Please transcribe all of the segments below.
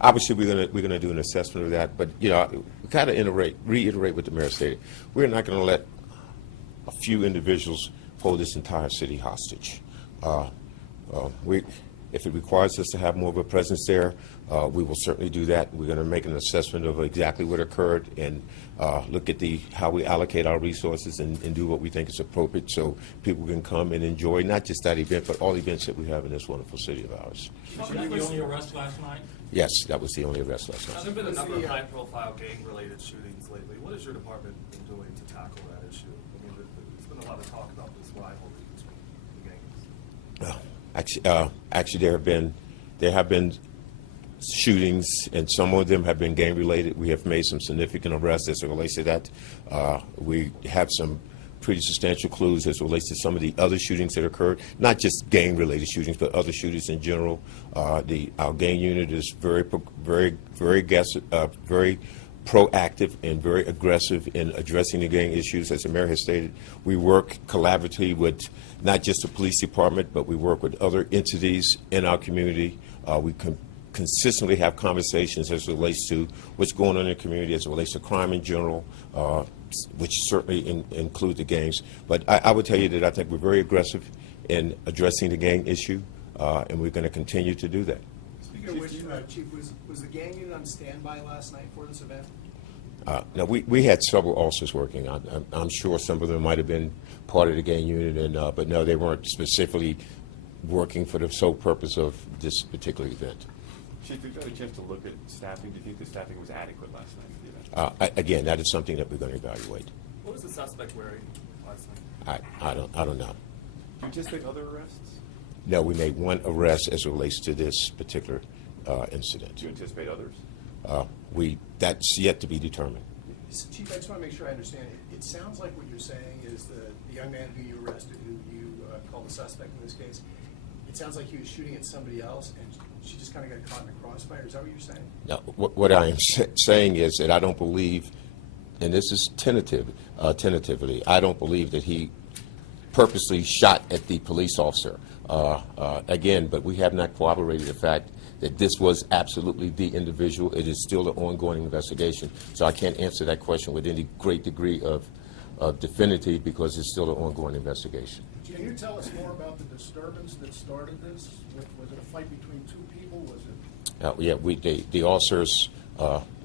Obviously, we're gonna do an assessment of that, but we kind of reiterate what the mayor stated. We're not going to let a few individuals hold this entire city hostage. If it requires us to have more of a presence there, we will certainly do that. We're going to make an assessment of exactly what occurred and look at how we allocate our resources and do what we think is appropriate so people can come and enjoy not just that event, but all events that we have in this wonderful city of ours. Was that the only arrest last night? Yes, that was the only arrest last night. There have been a number of high-profile gang-related shootings lately. What is your department been doing to tackle that issue? I mean, there's been a lot of talk about this rivalry between the gangs. Actually, there have been shootings, and some of them have been gang-related. We have made some significant arrests as it relates to that. We have some pretty substantial clues as it relates to some of the other shootings that occurred, not just gang-related shootings, but other shootings in general. Our gang unit is very proactive and very aggressive in addressing the gang issues. As the mayor has stated, we work collaboratively with not just the police department, but we work with other entities in our community. We consistently have conversations as it relates to what's going on in the community, as it relates to crime in general, which certainly include the gangs. But I would tell you that I think we're very aggressive in addressing the gang issue, and we're going to continue to do that. Speaking of which, Chief, was the gang unit on standby last night for this event? No, we had several officers working. I'm sure some of them might have been part of the gang unit, but no, they weren't specifically working for the sole purpose of this particular event. Chief, we've got a chance to look at staffing. Do you think the staffing was adequate last night for the event? Again, that is something that we're going to evaluate. What was the suspect wearing last night? I don't know. Do you anticipate other arrests? No, we made one arrest as it relates to this particular incident. Do you anticipate others? That's yet to be determined. Chief, I just want to make sure I understand. It sounds like what you're saying is the young man who you arrested, who you called the suspect in this case, it sounds like he was shooting at somebody else and she just kind of got caught in a crossfire. Is that what you're saying? No, what I am saying is that I don't believe, and this is tentatively, I don't believe that he purposely shot at the police officer. Again, but we have not corroborated the fact that this was absolutely the individual. It is still an ongoing investigation, so I can't answer that question with any great degree of definitively because it's still an ongoing investigation. Can you tell us more about the disturbance that started this? Was it a fight between two people? Was it? Yeah, the officers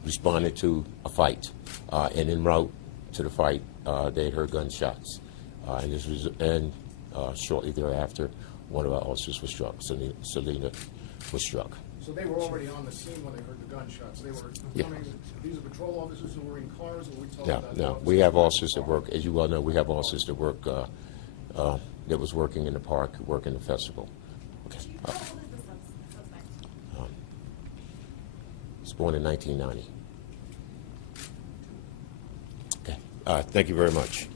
responded to a fight, and en route to the fight, they heard gunshots, and shortly thereafter, one of our officers was struck. Selena was struck. So they were already on the scene when they heard the gunshots. They were coming. These are patrol officers who were in cars, or we talking about? No. We have officers that work, as you well know. We have officers that work that was working in the park, working the festival. Okay. How old is the suspect? He was born in 1990. Okay. Thank you very much.